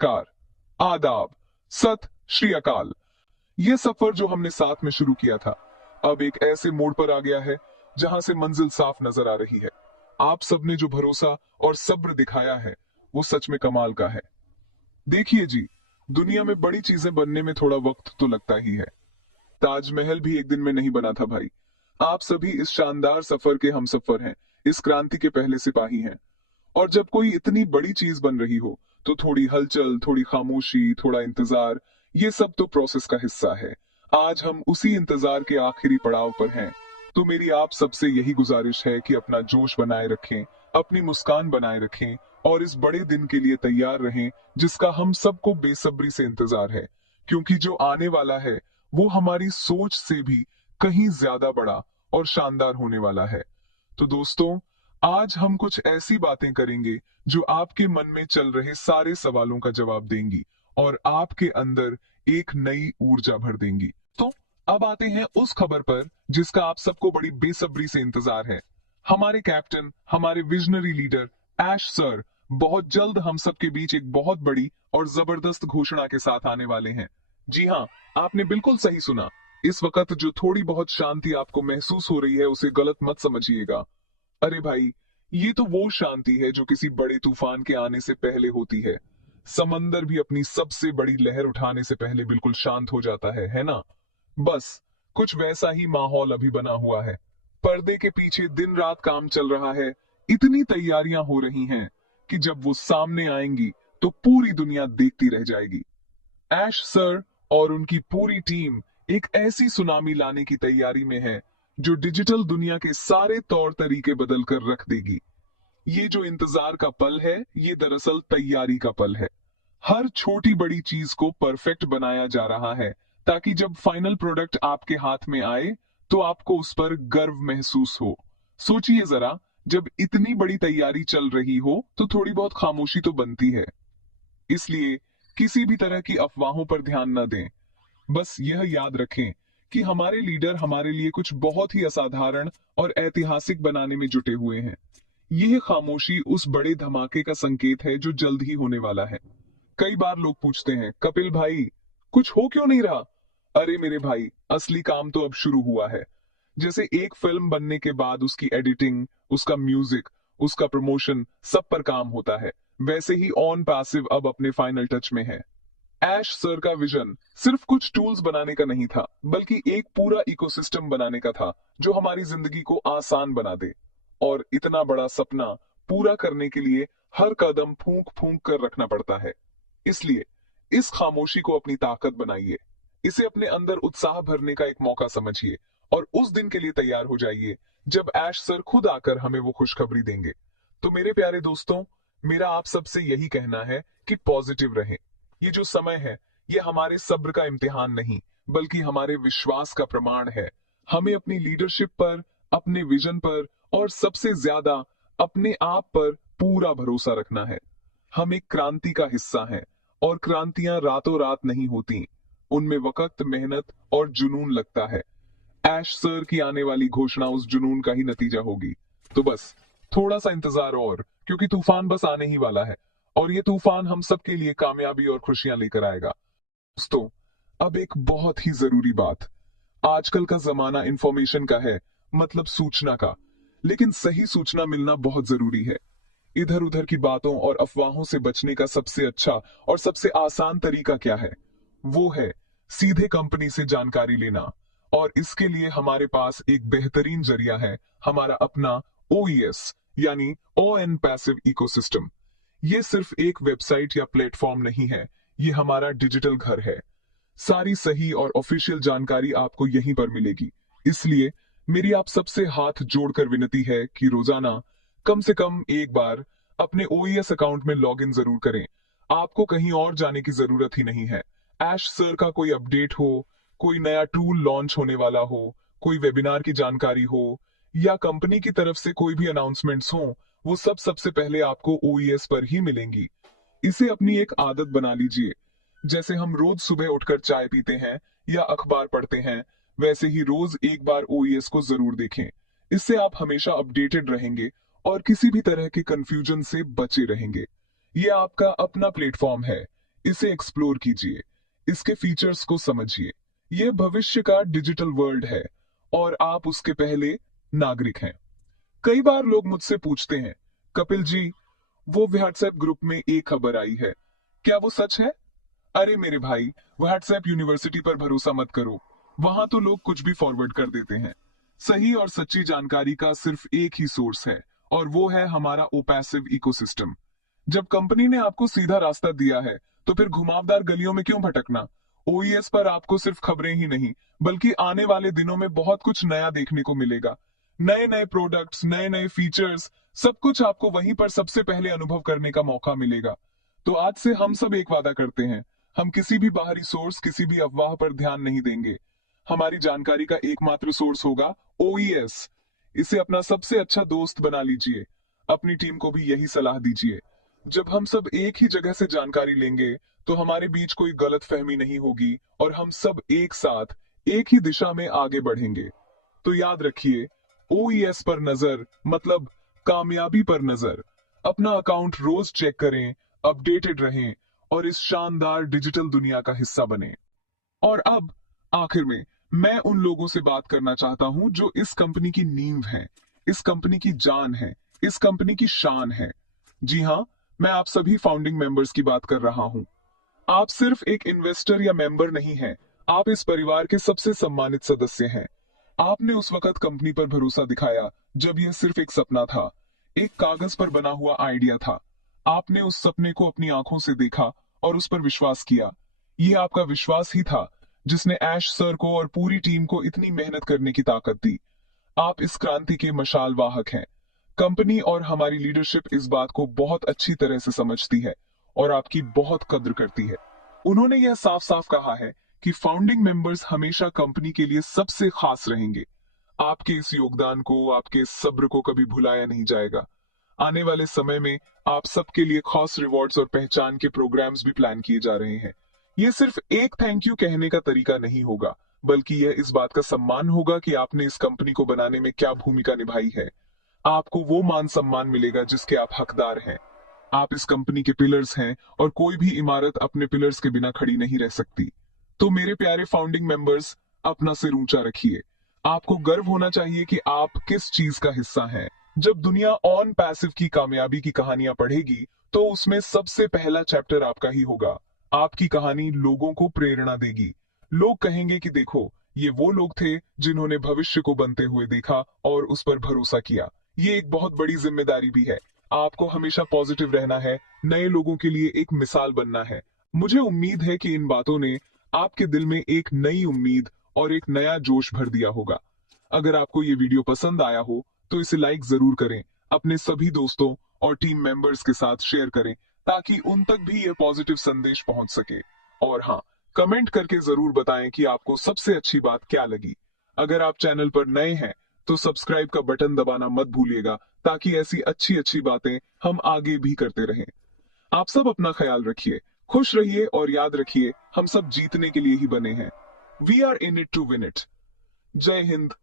नमस्कार, आदाब, सत श्री अकाल। यह सफर जो हमने साथ में शुरू किया था अब एक ऐसे मोड़ पर आ गया है जहां से मंजिल साफ नजर आ रही है। आप सबने जो भरोसा और सब्र दिखाया है वो सच में कमाल का है। देखिए जी, दुनिया में बड़ी चीजें बनने में थोड़ा वक्त तो लगता ही है। ताजमहल भी एक दिन में नहीं बना था भाई। आप सभी इस शानदार सफर के हमसफर हैं, इस क्रांति के पहले सिपाही हैं। और जब कोई इतनी बड़ी चीज बन रही हो तो थोड़ी हलचल, थोड़ी खामोशी, थोड़ा इंतजार, ये सब तो प्रोसेस का हिस्सा है। आज हम उसी इंतजार के आखिरी पड़ाव पर हैं। तो मेरी आप सबसे यही गुजारिश है कि अपना जोश बनाए रखें, अपनी मुस्कान बनाए रखें और इस बड़े दिन के लिए तैयार रहें जिसका हम सबको बेसब्री से इंतजार है। क्योंकि जो आने वाला है वो हमारी सोच से भी कहीं ज्यादा बड़ा और शानदार होने वाला है। तो दोस्तों, आज हम कुछ ऐसी बातें करेंगे जो आपके मन में चल रहे सारे सवालों का जवाब देंगी और आपके अंदर एक नई ऊर्जा भर देंगी। तो अब आते हैं उस खबर पर जिसका आप सबको बड़ी बेसब्री से इंतजार है। हमारे कैप्टन, हमारे विजनरी लीडर ऐश सर बहुत जल्द हम सबके बीच एक बहुत बड़ी और जबरदस्त घोषणा के साथ आने वाले हैं। जी हाँ, आपने बिल्कुल सही सुना। इस वक्त जो थोड़ी बहुत शांति आपको महसूस हो रही है उसे गलत मत समझिएगा। अरे भाई, ये तो वो शांति है जो किसी बड़े तूफान के आने से पहले होती है। समंदर भी अपनी सबसे बड़ी लहर उठाने से पहले बिल्कुल शांत हो जाता है ना? बस कुछ वैसा ही माहौल अभी बना हुआ है। पर्दे के पीछे दिन रात काम चल रहा है। इतनी तैयारियां हो रही हैं कि जब वो सामने आएंगी तो पूरी दुनिया देखती रह जाएगी। ऐश सर और उनकी पूरी टीम एक ऐसी सुनामी लाने की तैयारी में है जो डिजिटल दुनिया के सारे तौर तरीके बदल कर रख देगी। ये जो इंतजार का पल है ये दरअसल तैयारी का पल है। हर छोटी बड़ी चीज को परफेक्ट बनाया जा रहा है ताकि जब फाइनल प्रोडक्ट आपके हाथ में आए तो आपको उस पर गर्व महसूस हो। सोचिए जरा, जब इतनी बड़ी तैयारी चल रही हो तो थोड़ी बहुत खामोशी तो बनती है। इसलिए किसी भी तरह की अफवाहों पर ध्यान न दें। बस यह याद रखें कि हमारे लीडर हमारे लिए कुछ बहुत ही असाधारण और ऐतिहासिक बनाने में जुटे हुए हैं। यह खामोशी उस बड़े धमाके का संकेत है जो जल्द ही होने वाला है। कई बार लोग पूछते हैं, कपिल भाई कुछ हो क्यों नहीं रहा? अरे मेरे भाई, असली काम तो अब शुरू हुआ है। जैसे एक फिल्म बनने के बाद उसकी एडिटिंग, उसका म्यूजिक, उसका प्रमोशन, सब पर काम होता है, वैसे ही ऑन पैसिव अब अपने फाइनल टच में है। ऐश सर का विजन सिर्फ कुछ टूल्स बनाने का नहीं था बल्कि एक पूरा इकोसिस्टम बनाने का था जो हमारी जिंदगी को आसान बना दे। और इतना बड़ा सपना पूरा करने के लिए हर कदम फूंक फूंक कर रखना पड़ता है। इसलिए इस खामोशी को अपनी ताकत बनाइए, इसे अपने अंदर उत्साह भरने का एक मौका समझिए और उस दिन के लिए तैयार हो जाइए जब ऐश सर खुद आकर हमें वो खुशखबरी देंगे। तो मेरे प्यारे दोस्तों, मेरा आप सबसे यही कहना है कि पॉजिटिव रहें। ये जो समय है ये हमारे सब्र का इम्तिहान नहीं बल्कि हमारे विश्वास का प्रमाण है। हमें अपनी लीडरशिप पर, अपने विजन पर और सबसे ज्यादा अपने आप पर पूरा भरोसा रखना है। हम एक क्रांति का हिस्सा हैं और क्रांतियां रातों रात नहीं होती, उनमें वक्त, मेहनत और जुनून लगता है। ऐश सर की आने वाली घोषणा उस जुनून का ही नतीजा होगी। तो बस थोड़ा सा इंतजार और, क्योंकि तूफान बस आने ही वाला है और ये तूफान हम सबके लिए कामयाबी और खुशियां लेकर आएगा। दोस्तों, अब एक बहुत ही जरूरी बात। आजकल का जमाना इंफॉर्मेशन का है, मतलब सूचना का। लेकिन सही सूचना मिलना बहुत जरूरी है। इधर उधर की बातों और अफवाहों से बचने का सबसे अच्छा और सबसे आसान तरीका क्या है? वो है सीधे कंपनी से जानकारी लेना। और इसके लिए हमारे पास एक बेहतरीन जरिया है, हमारा अपना ओईएस यानी ओएन पैसिव इकोसिस्टम। ये सिर्फ एक वेबसाइट या प्लेटफॉर्म नहीं है, ये हमारा डिजिटल घर है। सारी सही और ऑफिशियल जानकारी आपको यहीं पर मिलेगी। इसलिए मेरी आप सबसे हाथ जोड़कर विनती है कि रोजाना कम से कम एक बार अपने ओईएस अकाउंट में लॉगिन जरूर करें। आपको कहीं और जाने की जरूरत ही नहीं है। ऐश सर का कोई अपडेट हो, कोई नया टूल लॉन्च होने वाला हो, कोई वेबिनार की जानकारी हो या कंपनी की तरफ से कोई भी अनाउंसमेंट्स हो, वो सब सबसे पहले आपको ओईएस पर ही मिलेंगी। इसे अपनी एक आदत बना लीजिए। जैसे हम रोज सुबह उठकर चाय पीते हैं या अखबार पढ़ते हैं, वैसे ही रोज एक बार ओईएस को जरूर देखें। इससे आप हमेशा अपडेटेड रहेंगे और किसी भी तरह के कंफ्यूजन से बचे रहेंगे। ये आपका अपना प्लेटफॉर्म है। इसे एक्सप्लोर कीजिए, इसके फीचर्स को समझिए। यह भविष्य का डिजिटल वर्ल्ड है और आप उसके पहले नागरिक हैं। कई बार लोग मुझसे पूछते हैं, कपिल जी, वो व्हाट्सएप ग्रुप में एक खबर आई है, क्या वो सच है? अरे मेरे भाई, व्हाट्सएप यूनिवर्सिटी पर भरोसा मत करो, वहां तो लोग कुछ भी फॉरवर्ड कर देते हैं। सही और सच्ची जानकारी का सिर्फ एक ही सोर्स है और वो है हमारा ओपैसिव इकोसिस्टम। जब कंपनी ने आपको सीधा रास्ता दिया है तो फिर घुमावदार गलियों में क्यों भटकना? ओईएस पर आपको सिर्फ खबरें ही नहीं बल्कि आने वाले दिनों में बहुत कुछ नया देखने को मिलेगा। नए नए प्रोडक्ट्स, नए नए फीचर्स, सब कुछ आपको वहीं पर सबसे पहले अनुभव करने का मौका मिलेगा। तो आज से हम सब एक वादा करते हैं, हम किसी भी बाहरी सोर्स, किसी भी अफवाह पर ध्यान नहीं देंगे। हमारी जानकारी का एकमात्र सोर्स होगा ओईएस। इसे अपना सबसे अच्छा दोस्त बना लीजिए। अपनी टीम को भी यही सलाह दीजिए। जब हम सब एक ही जगह से जानकारी लेंगे तो हमारे बीच कोई गलत फहमी नहीं होगी और हम सब एक साथ एक ही दिशा में आगे बढ़ेंगे। तो याद रखिए, ओईएस पर नजर मतलब कामयाबी पर नजर। अपना अकाउंट रोज चेक करें, अपडेटेड रहें और इस शानदार डिजिटल दुनिया का हिस्सा बने। और अब आखिर में मैं उन लोगों से बात करना चाहता हूं जो इस कंपनी की नींव है, इस कंपनी की जान है, इस कंपनी की शान है। जी हां, मैं आप सभी फाउंडिंग मेंबर्स की बात कर रहा हूं। आप सिर्फ एक इन्वेस्टर या मेंबर नहीं हैं, आप इस परिवार के सबसे सम्मानित सदस्य हैं। आपने उस वक्त कंपनी पर भरोसा दिखाया जब यह सिर्फ एक सपना था, एक कागज पर बना हुआ आइडिया था। आपने उस सपने को अपनी आंखों से देखा और उस पर विश्वास किया। यह आपका विश्वास ही था जिसने ऐश सर को और पूरी टीम को इतनी मेहनत करने की ताकत दी। आप इस क्रांति के मशाल वाहक हैं। कंपनी और हमारी लीडरशिप इस बात को बहुत अच्छी तरह से समझती है और आपकी बहुत कद्र करती है। उन्होंने यह साफ साफ कहा है कि फाउंडिंग मेंबर्स हमेशा कंपनी के लिए सबसे खास रहेंगे। आपके इस योगदान को, आपके इस सब्र को कभी भुलाया नहीं जाएगा। आने वाले समय में आप सबके लिए खास रिवॉर्ड्स और पहचान के प्रोग्राम्स भी प्लान किए जा रहे हैं। यह सिर्फ एक थैंक यू कहने का तरीका नहीं होगा, बल्कि यह इस बात का सम्मान होगा कि आपने इस कंपनी को बनाने में क्या भूमिका निभाई है। आपको वो मान सम्मान मिलेगा जिसके आप हकदार हैं। आप इस कंपनी के पिलर्स हैं और कोई भी इमारत अपने पिलर्स के बिना खड़ी नहीं रह सकती। तो मेरे प्यारे फाउंडिंग मेंबर्स, अपना सिर ऊंचा रखिए। आपको गर्व होना चाहिए कि आप किस चीज का हिस्सा हैं। जब दुनिया ऑन पैसिव की कामयाबी की कहानियां पढ़ेगी तो उसमें सबसे पहला चैप्टर आपका ही होगा। आपकी कहानी लोगों को प्रेरणा देगी। लोग कहेंगे कि देखो, ये वो लोग थे जिन्होंने भविष्य को बनते हुए देखा और उस पर भरोसा किया। ये एक बहुत बड़ी जिम्मेदारी भी है। आपको हमेशा पॉजिटिव रहना है, नए लोगों के लिए एक मिसाल बनना है। मुझे उम्मीद है कि इन बातों ने आपके दिल में एक नई उम्मीद और एक नया जोश भर दिया होगा। अगर आपको ये वीडियो पसंद आया हो तो इसे लाइक जरूर करें, अपने सभी दोस्तों और टीम मेंबर्स के साथ शेयर करें ताकि उन तक भी यह पॉजिटिव संदेश पहुंच सके। और हाँ, कमेंट करके जरूर बताएं कि आपको सबसे अच्छी बात क्या लगी। अगर आप चैनल पर नए हैं तो सब्सक्राइब का बटन दबाना मत भूलिएगा ताकि ऐसी अच्छी अच्छी बातें हम आगे भी करते रहें। आप सब अपना ख्याल रखिए, खुश रहिए और याद रखिए, हम सब जीतने के लिए ही बने हैं। We are in it to win it. जय हिंद,